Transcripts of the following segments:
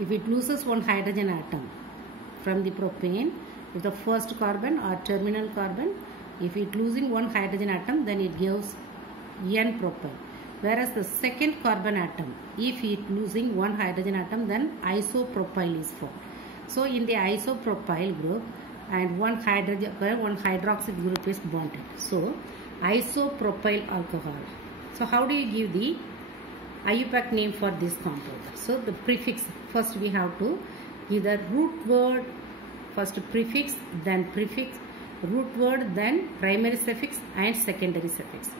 if it loses one hydrogen atom from the propane, if the first carbon or terminal carbon, if it losing one hydrogen atom, then it gives N-propyl. Whereas the second carbon atom, if it losing one hydrogen atom, then isopropyl is formed. So in the isopropyl group, and one hydroxy group is bonded. So isopropyl alcohol. So how do you give the IUPAC name for this compound? So the prefix, first we have to give the root word, first prefix, then prefix, root word, then primary suffix and secondary suffix.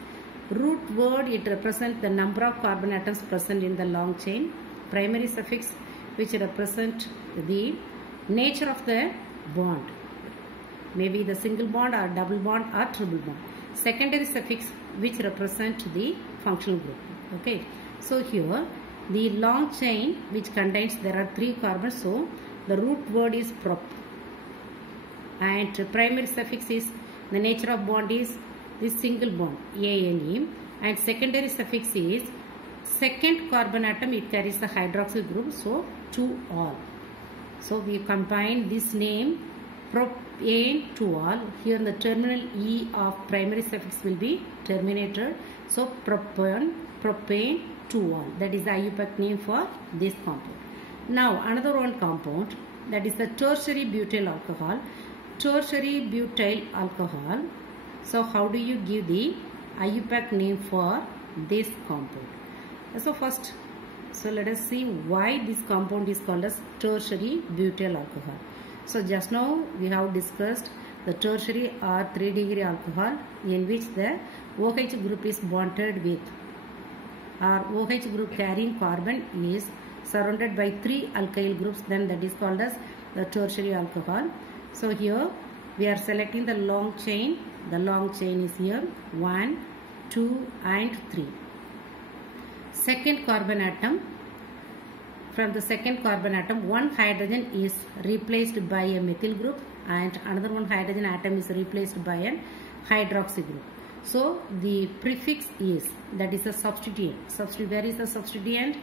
Root word, it represents the number of carbon atoms present in the long chain. Primary suffix, which represent the nature of the bond, maybe the single bond or double bond or triple bond. Secondary suffix, which represent the functional group. Okay, so here the long chain which contains, there are 3 carbons, so the root word is prop, and primary suffix is, the nature of bond is this single bond ANE, and secondary suffix is second carbon atom, it carries the hydroxyl group, so 2-all. So we combine this name propane 2-all. Here the terminal E of primary suffix will be terminated, so propane 2-all. That is the IUPAC name for this compound. Now another one compound, that is the tertiary butyl alcohol. Tertiary butyl alcohol. So how do you give the IUPAC name for this compound? So first, so let us see why this compound is called as tertiary butyl alcohol. So just now we have discussed the tertiary or 3-degree alcohol, in which the OH group is bonded with, or OH group carrying carbon is surrounded by 3 alkyl groups, then that is called as the tertiary alcohol. So here we are selecting the long chain. The long chain is here 1, 2 and 3. Second carbon atom, from the second carbon atom, one hydrogen is replaced by a methyl group and another one hydrogen atom is replaced by a hydroxy group. So the prefix is, that is a substituent. Where is the substituent?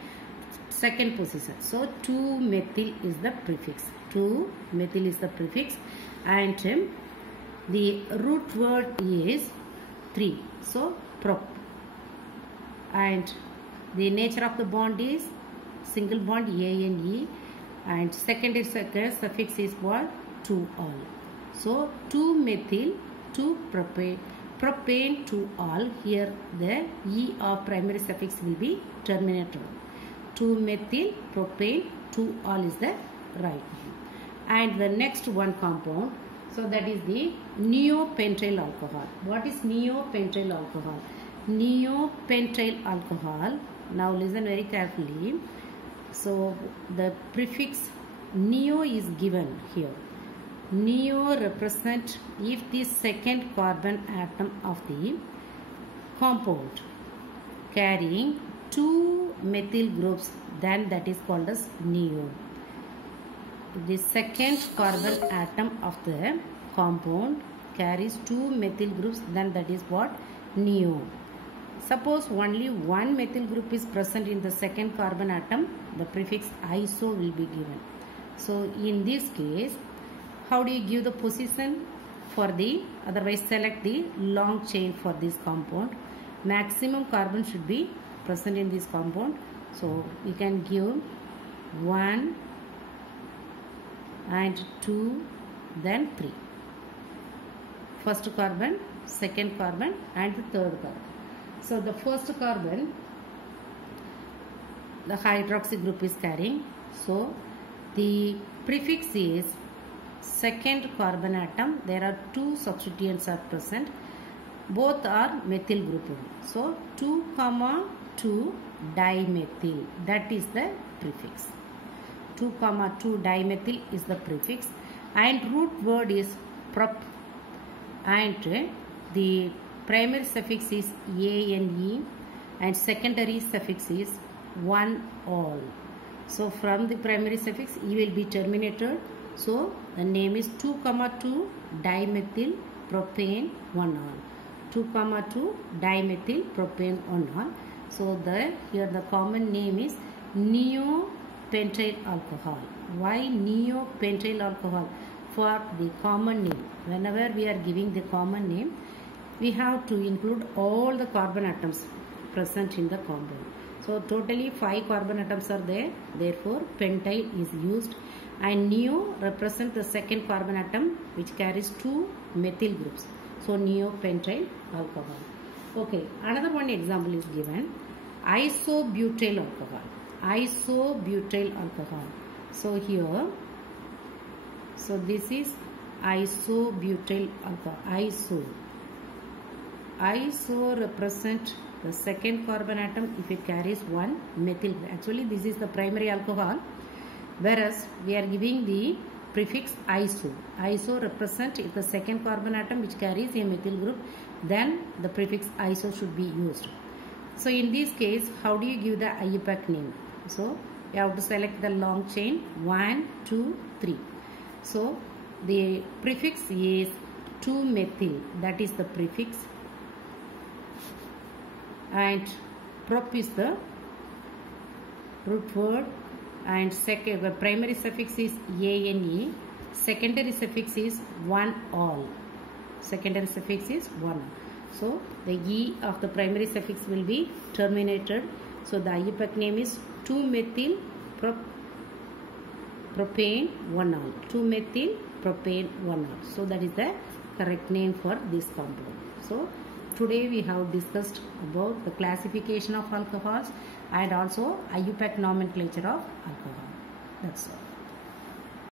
Second position. So 2-methyl is the prefix. 2-methyl is the prefix, and the root word is 3. So prop, and the nature of the bond is single bond ANE, and secondary suffix is what? 2-all. So 2-methyl 2-propane, propane 2-all. Here the E of primary suffix will be terminated. 2-methyl propane 2-all is the right. And the next one compound, so that is the neopentyl alcohol. What is neopentyl alcohol? Neopentyl alcohol, now listen very carefully. So the prefix neo is given here. Neo represent if the second carbon atom of the compound carrying 2 methyl groups, then that is called as neo. The second carbon atom of the compound carries 2 methyl groups, then that is what? Neo. Suppose only one methyl group is present in the second carbon atom, the prefix iso will be given. So in this case, how do you give the position for the, otherwise select the long chain for this compound. Maximum carbon should be present in this compound. So we can give 1 and 2, then 3. First carbon, second carbon and the third carbon. So the first carbon, the hydroxy group is carrying. So the prefix is second carbon atom. There are 2 substituents are present. Both are methyl group. So 2,2 dimethyl. That is the prefix. 2,2 dimethyl is the prefix. And root word is prop. And the primary suffix is ANE and secondary suffix is 1-all. So from the primary suffix E will be terminated. So the name is 2,2 dimethyl propane 1-all. 2,2 dimethyl propane 1-all. So here the common name is neopentyl pentyl alcohol. Why neopentyl alcohol? For the common name. Whenever we are giving the common name, we have to include all the carbon atoms present in the compound. So totally 5 carbon atoms are there. Therefore, pentyl is used. And neo represents the second carbon atom which carries 2 methyl groups. So neopentyl alcohol. Okay, another one example is given. Isobutyl alcohol. Isobutyl alcohol. So here, so this is isobutyl alcohol. Iso represent the second carbon atom if it carries 1 methyl. Actually, this is the primary alcohol, whereas we are giving the prefix iso. Iso represent if the second carbon atom which carries a methyl group, then the prefix iso should be used. So in this case, how do you give the IUPAC name? So you have to select the long chain 1, 2, 3. So the prefix is 2-methyl, that is the prefix, and prop is the root word, and second the primary suffix is ane, secondary suffix is 1-all. Secondary suffix is 1. So the e of the primary suffix will be terminated. So the IUPAC name is 2-methyl propane 1-all. 2-methyl propane 1-all. So that is the correct name for this compound. So today we have discussed about the classification of alcohols and also IUPAC nomenclature of alcohol. That's all.